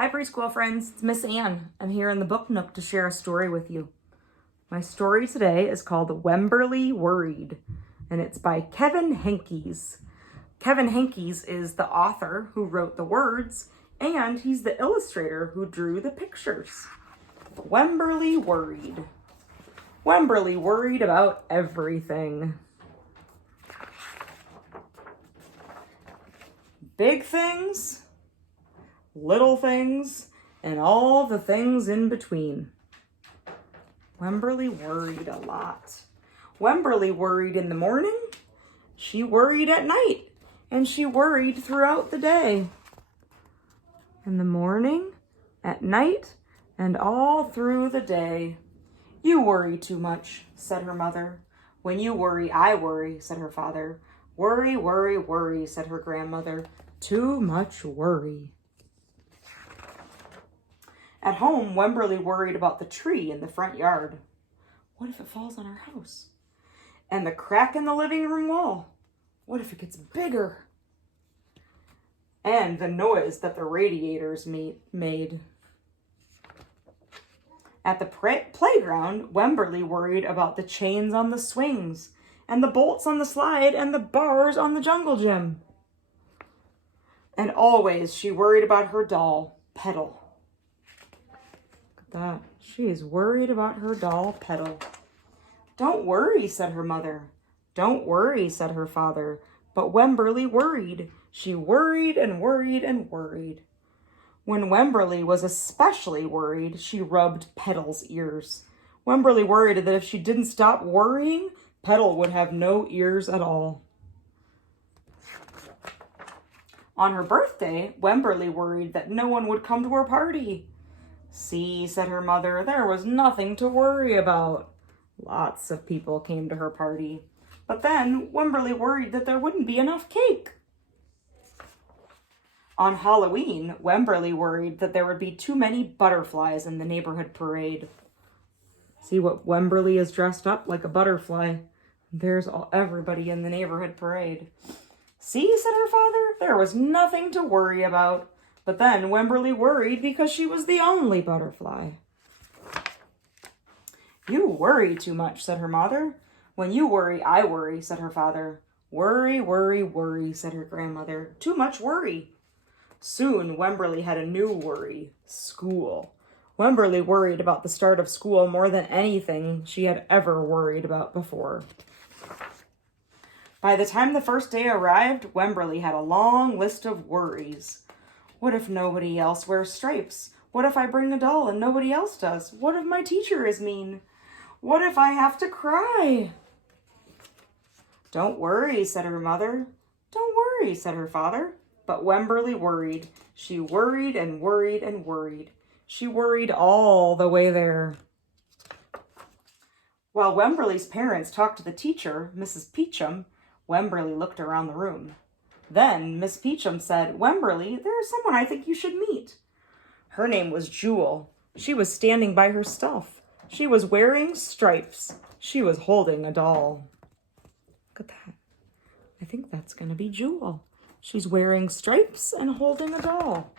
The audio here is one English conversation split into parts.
Hi preschool friends, it's Miss Ann. I'm here in the Book Nook to share a story with you. My story today is called Wemberly Worried, and it's by Kevin Henkes. Kevin Henkes is the author who wrote the words, and he's the illustrator who drew the pictures. Wemberly Worried. Wemberly worried about everything. Big things, little things, and all the things in between. Wemberly worried a lot. Wemberly worried in the morning, she worried at night, and she worried throughout the day. In the morning, at night, and all through the day. You worry too much, said her mother. When you worry, I worry, said her father. Worry, worry, worry, said her grandmother. Too much worry. At home, Wemberly worried about the tree in the front yard. What if it falls on our house? And the crack in the living room wall. What if it gets bigger? And the noise that the radiators made. At the playground, Wemberly worried about the chains on the swings, and the bolts on the slide, and the bars on the jungle gym. And always she worried about her doll, Petal. Look at that. She is worried about her doll, Petal. Don't worry, said her mother. Don't worry, said her father. But Wemberly worried. She worried and worried and worried. When Wemberly was especially worried, she rubbed Petal's ears. Wemberly worried that if she didn't stop worrying, Petal would have no ears at all. On her birthday, Wemberly worried that no one would come to her party. See, said her mother, there was nothing to worry about. Lots of people came to her party. But then Wemberly worried that there wouldn't be enough cake. On Halloween, Wemberly worried that there would be too many butterflies in the neighborhood parade. See what Wemberly is dressed up like a butterfly. There's everybody in the neighborhood parade. See, said her father, there was nothing to worry about. But then Wemberly worried because she was the only butterfly. You worry too much, said her mother. When you worry, I worry, said her father. Worry, worry, worry, said her grandmother. Too much worry. Soon, Wemberly had a new worry, school. Wemberly worried about the start of school more than anything she had ever worried about before. By the time the first day arrived, Wemberly had a long list of worries. What if nobody else wears stripes? What if I bring a doll and nobody else does? What if my teacher is mean? What if I have to cry? Don't worry, said her mother. Don't worry, said her father. But Wemberly worried. She worried and worried and worried. She worried all the way there. While Wemberly's parents talked to the teacher, Mrs. Peachum, Wemberly looked around the room. Then Miss Peachum said, Wemberly, there is someone I think you should meet. Her name was Jewel. She was standing by her stuff. She was wearing stripes. She was holding a doll. Look at that. I think that's going to be Jewel. She's wearing stripes and holding a doll.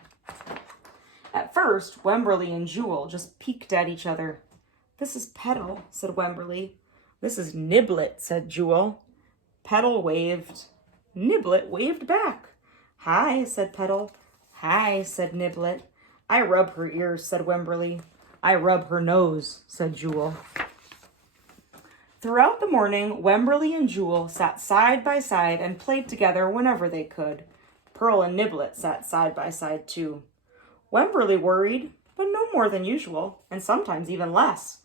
At first, Wemberly and Jewel just peeked at each other. This is Petal, said Wemberly. This is Niblet, said Jewel. Petal waved. Niblet waved back. Hi, said Petal. Hi, said Niblet. I rub her ears, said Wemberly. I rub her nose, said Jewel. Throughout the morning, Wemberly and Jewel sat side by side and played together whenever they could. Pearl and Niblet sat side by side too. Wemberly worried, but no more than usual, and sometimes even less.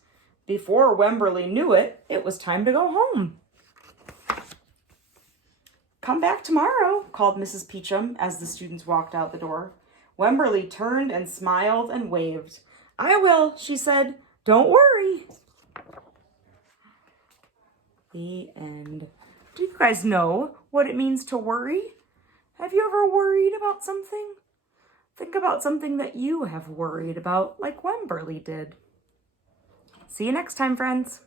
Before Wemberly knew it, it was time to go home. Come back tomorrow, called Mrs. Peachum as the students walked out the door. Wemberly turned and smiled and waved. I will, she said. Don't worry. The end. Do you guys know what it means to worry? Have you ever worried about something? Think about something that you have worried about, like Wemberly did. See you next time, friends.